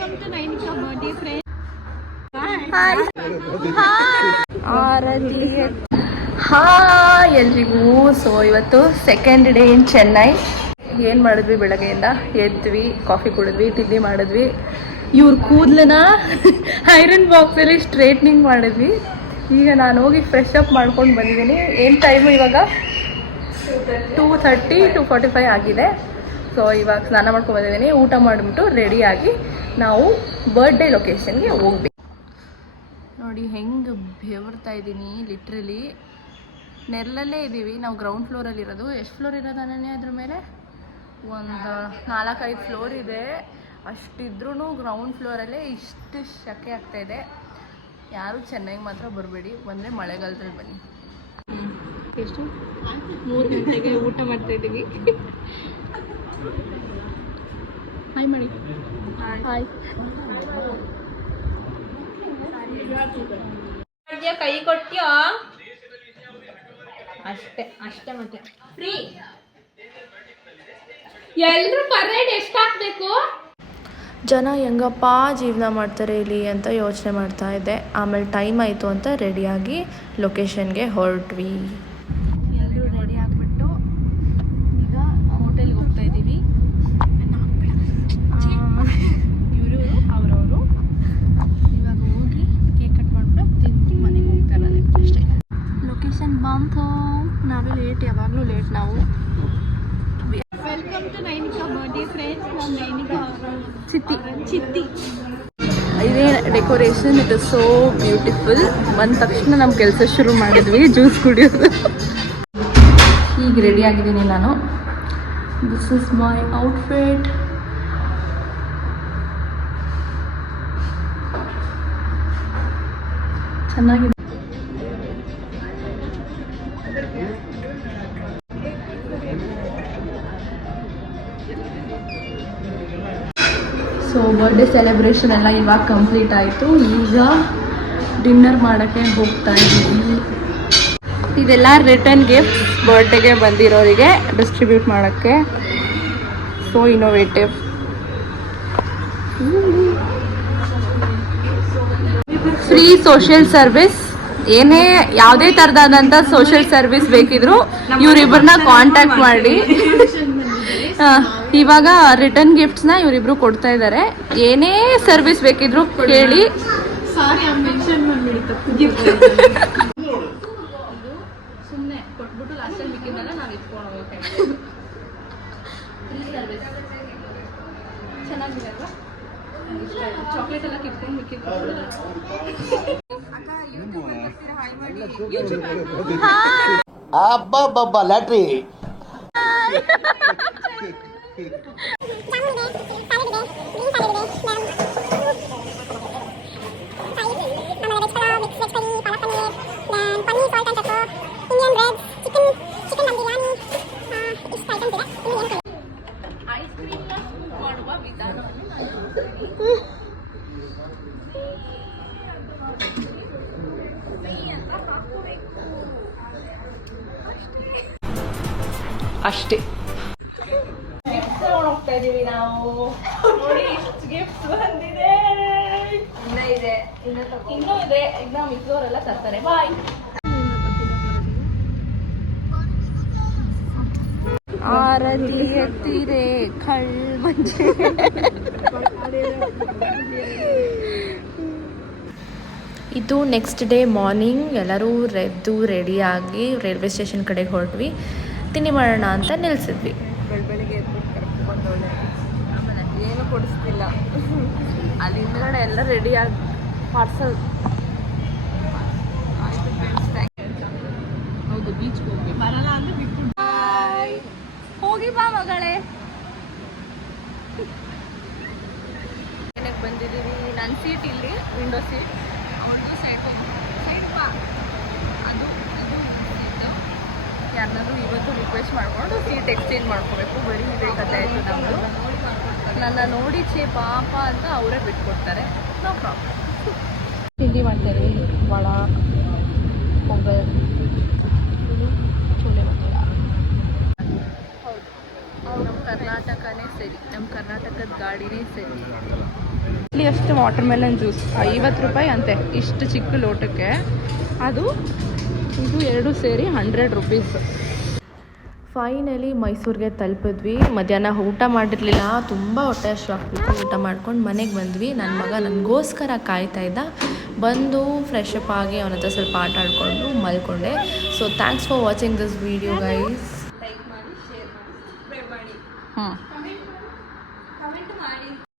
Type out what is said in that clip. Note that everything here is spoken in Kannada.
Welcome to Nainika birthday friend. Aarathi hi ಎಲ್ರಿಗೂ. ಸೊ ಇವತ್ತು ಸೆಕೆಂಡ್ ಡೇ ಇನ್ ಚೆನ್ನೈ. ಏನು ಮಾಡಿದ್ವಿ, ಬೆಳಗ್ಗೆಯಿಂದ ಎದ್ವಿ, ಕಾಫಿ ಕುಡಿದ್ವಿ, ತಿಂಡಿ ಮಾಡಿದ್ವಿ, ಇವ್ರ ಕೂದಲನ್ನ ಐರನ್ ಬಾಕ್ಸಲ್ಲಿ ಸ್ಟ್ರೇಟ್ನಿಂಗ್ ಮಾಡಿದ್ವಿ. ಈಗ ನಾನು ಹೋಗಿ ಫ್ರೆಶ್ ಅಪ್ ಮಾಡ್ಕೊಂಡು ಬಂದಿದ್ದೀನಿ. ಏನು ಟೈಮು ಇವಾಗ 2:30 2:45 ಆಗಿದೆ. ಸೊ ಇವಾಗ ಸ್ನಾನ ಮಾಡ್ಕೊಂಡು ಬಂದಿದ್ದೀನಿ. ಊಟ ಮಾಡಿಬಿಟ್ಟು ರೆಡಿಯಾಗಿ ನಾವು ಬರ್ಡೇ ಲೊಕೇಶನ್ಗೆ ಹೋಗ್ಬೇಕು. ನೋಡಿ ಹೆಂಗೆ ಬೆವರ್ತಾ ಇದ್ದೀನಿ, ಲಿಟ್ರಲಿ ನೆರಳಲ್ಲೇ ಇದ್ದೀವಿ. ನಾವು ಗ್ರೌಂಡ್ ಫ್ಲೋರಲ್ಲಿ ಇರೋದು. ಎಷ್ಟು ಫ್ಲೋರ್ ಇರೋದು ಅನನ್ಯ? ಅದ್ರ ಮೇಲೆ ಒಂದು 4-5 ಫ್ಲೋರ್ ಇದೆ. ಅಷ್ಟಿದ್ರೂ ಗ್ರೌಂಡ್ ಫ್ಲೋರಲ್ಲೇ ಇಷ್ಟು ಶೆಕೆ ಆಗ್ತಾಯಿದೆ. ಯಾರೂ ಚೆನ್ನೈಗೆ ಮಾತ್ರ ಬರಬೇಡಿ, ಬಂದರೆ ಮಳೆಗಾಲದಲ್ಲಿ ಬನ್ನಿ. ಎಷ್ಟು 3 ಗಂಟೆಗೆ ಊಟ ಮಾಡ್ತಾಯಿದ್ದೀವಿ. ಹಾಯ್ ಮಾಡಿ. ಹಾಯ್. ಕೈ ಕೊಟ್ಟ್ಯೋ ಅಷ್ಟೇ ಅಷ್ಟೇ. ಮತ್ತೆ ಫ್ರೀ ಎಲ್ಲರೂ ಪರೇಡ್ ಎಷ್ಟು ಹಾಕ್ಬೇಕು? ಜನ ಹೆಂಗಪ್ಪ ಜೀವನ ಮಾಡ್ತಾರೆ ಇಲ್ಲಿ ಅಂತ ಯೋಚನೆ ಮಾಡ್ತಾ ಇದ್ದೆ. ಆಮೇಲೆ ಟೈಮ್ ಆಯಿತು ಅಂತ ರೆಡಿಯಾಗಿ ಲೊಕೇಶನ್ಗೆ ಹೊರಟ್ವಿ. ಎಲ್ಲರೂ ರೆಡಿ ಆಗಿಬಿಟ್ಟು ಈಗ ಹೋಟೆಲ್ಗೆ ಹೋಗ್ತಾ ಇದ್ದೀವಿ. ಇವರು ಅವರವರು ಇವಾಗ ಹೋಗಿ ಕೇಕ್ ಕಟ್ ಮಾಡಿಬಿಟ್ಟು ತಿಂದು ಮನೆಗೆ ಹೋಗ್ತಾ ಇರೋದೆ ಅಷ್ಟೇ. ಲೊಕೇಶನ್ ಬಂತು. ನಾವೇ ಲೇಟ್, ಯಾವಾಗಲೂ ಲೇಟ್ ನಾವು. Welcome to Nainika birthday friends. ನಾನು ನೈನಿಕಾ ಚಿತ್ತಿ. ಇದೇ decoration. It is so beautiful. ಬಂದ ತಕ್ಷಣ ನಮ್ಮ ಕೆಲಸ ಶುರು ಮಾಡಿದ್ವಿ, ಜ್ಯೂಸ್ ಕುಡಿಯೋದು. ಈಗ ರೆಡಿ ಆಗಿದ್ದೀನಿ ನಾನು. This is my outfit. ಚೆನ್ನಾಗಿದೆ. ಸೊ ಬರ್ಡೇ ಸೆಲೆಬ್ರೇಷನ್ ಎಲ್ಲ ಇವಾಗ ಕಂಪ್ಲೀಟ್ ಆಯಿತು. ಈಗ ಡಿನ್ನರ್ ಮಾಡೋಕ್ಕೆ ಹೋಗ್ತಾ ಇದ್ದೀವಿ. ಇದೆಲ್ಲ ರಿಟರ್ನ್ ಗಿಫ್ಟ್ ಬರ್ಡೇಗೆ ಬಂದಿರೋರಿಗೆ ಡಿಸ್ಟ್ರಿಬ್ಯೂಟ್ ಮಾಡೋಕ್ಕೆ. So innovative. Free social service. ಏನೇ ಯಾವುದೇ ಥರದಾದಂಥ ಸೋಷಿಯಲ್ ಸರ್ವಿಸ್ ಬೇಕಿದ್ರು ಇವರಿಬ್ಬರನ್ನ ಕಾಂಟ್ಯಾಕ್ಟ್ ಮಾಡಿ. ಇವಾಗ ರಿಟರ್ನ್ ಗಿಫ್ಟ್ಸ್ನ ಇವರಿಬ್ರು ಕೊಡ್ತಾ ಇದ್ದಾರೆ. ಏನೇ ಸರ್ವಿಸ್ ಬೇಕಿದ್ರು ಕೇಳಿ. ಸುಮ್ಮನೆ ಕೊಟ್ಬಿಟ್ಟು ಲಾಸ್ಟಲ್ಲಿ ಮಿಕ್ಕಿದ್ದೆಲ್ಲ ನಾವು ಇಟ್ಕೊಂಡು ಹೋಗ್ಬೇಕು. ಚೆನ್ನಾಗಿದೆ ಅಲ್ವಾ? ಚಾಕ್ಲೇಟ್ ಎಲ್ಲ ಕಿತ್ಕೊಂಡು ಮಿಕ್ಕಿದ್ದು. ಅಬ್ಬಬ್ಬಬ್ಬ ಲ್ಯಾಟ್ರಿ. ಅಷ್ಟೇ. ಗಿಫ್ಟ್ಸ್ ಹೋಗ್ತಾ ಇದೀವಿ ನಾವು. ನೋಡಿ ಇಷ್ಟು ಗಿಫ್ಟ್ಸ್ ಬಂದಿದೆ. ಇನ್ನೂ ಇದೆ. ಈಗ ನಾವು ಮಿಕ್ಕವರೆಲ್ಲ ತರ್ತಾರೆ. ಬಾಯ್. ಆರತಿ ಎತ್ತಿರೆ ಕಳ್ಮಂಜೆ. ಇದು ನೆಕ್ಸ್ಟ್ ಡೇ ಮಾರ್ನಿಂಗ್. ಎಲ್ಲರೂ ರೆಡಿಯಾಗಿ ರೈಲ್ವೆ ಸ್ಟೇಷನ್ ಕಡೆಗೆ ಹೊರಟ್ವಿ. ತಿಂಡಿ ಮಾಡೋಣ ಅಂತ ನಿಲ್ಲಿಸಿದ್ವಿ. ಬೆಳಗ್ಗೆ ಎದ್ಬಿಟ್ಟು ಕರೆಕ್ಟ್ ಬಂದವಳೆ. ಆಮೇಲೆ ಏನು ಕೊಡಿಸ್ತಿಲ್ಲ. ಅಲ್ಲಿ ಹಿಂದ್ಗಡೆ ಎಲ್ಲ ರೆಡಿಯಾಗಿ ಪಾರ್ಸಲ್. ಹೌದು, ಬೀಚ್ಗೆ ಹೋಗ್ಬೇಕು. ಬರಲ್ಲ ಅಂದರೆ ಬಿಟ್ಟು ಹೋಗಿ ಬಾ ಮಗಳೇ. ಏನಕ್ಕೆ ಬಂದಿದ್ದೀವಿ? ನನ್ನ ಸೀಟ್ ಇಲ್ಲಿ, ವಿಂಡೋ ಸೀಟ್. ಅವಳದು ಸೈಡ್ ಬಾ. ಅದು ಯಾರನ್ನಾದ್ರೂ ಇವತ್ತು ರಿಕ್ವೆಸ್ಟ್ ಮಾಡಿಕೊಂಡು ಸೀಟ್ ಎಕ್ಸ್ಚೇಂಜ್ ಮಾಡ್ಕೋಬೇಕು. ಬರೀ ಇದೇ ಕಥೆ ಆಯಿತು ನಮ್ಮದು. ನನ್ನ ನೋಡಿ ಪಾಪ ಅಂತ ಅವರೇ ಬಿಟ್ಕೊಡ್ತಾರೆ. No problem. ತಿಂಡಿ ಮಾಡ್ತಾಯಿದ್ದೀವಿ. ವಡ, ಪೊಂಗಲ್, ಚೋಲೆ ಮಸಾಲ. ಹೌದು, ನಮ್ಮ ಕರ್ನಾಟಕನೇ ಸರಿ. ನಮ್ಮ ಕರ್ನಾಟಕದ ಗಾಡಿನೇ ಸರಿ. ಅಷ್ಟು ವಾಟರ್ ಮೆಲನ್ ಜ್ಯೂಸ್ 50 ರೂಪಾಯಿ ಅಂತೆ, ಇಷ್ಟು ಚಿಕ್ಕ ಲೋಟಕ್ಕೆ. ಅದು ಇದು 2 ಸೇರಿ 100 ರುಪೀಸ್. ಫೈನಲಿ ಮೈಸೂರಿಗೆ ತಲುಪಿದ್ವಿ. ಮಧ್ಯಾಹ್ನ ಊಟ ಮಾಡಿರಲಿಲ್ಲ, ತುಂಬ ಹೊಟ್ಟೆ ಹಸಿವು ಆಗ್ತಿತ್ತು. ಊಟ ಮಾಡ್ಕೊಂಡು ಮನೆಗೆ ಬಂದ್ವಿ. ನನ್ನ ಮಗ ನನಗೋಸ್ಕರ ಕಾಯ್ತಾ ಇದ್ದ. ಬಂದು ಫ್ರೆಶ್ ಅಪ್ ಆಗಿ ಅವನ ಹತ್ರ ಸ್ವಲ್ಪ ಆಟ ಆಡಿಕೊಂಡು ಮಲ್ಕೊಂಡೆ. So thanks for watching this video guys. Like ಮಾಡಿ, ಶೇರ್ ಮಾಡಿ, ಸಬ್ಸ್ಕ್ರೈಬ್ ಮಾಡಿ. ಹ್ಞೂ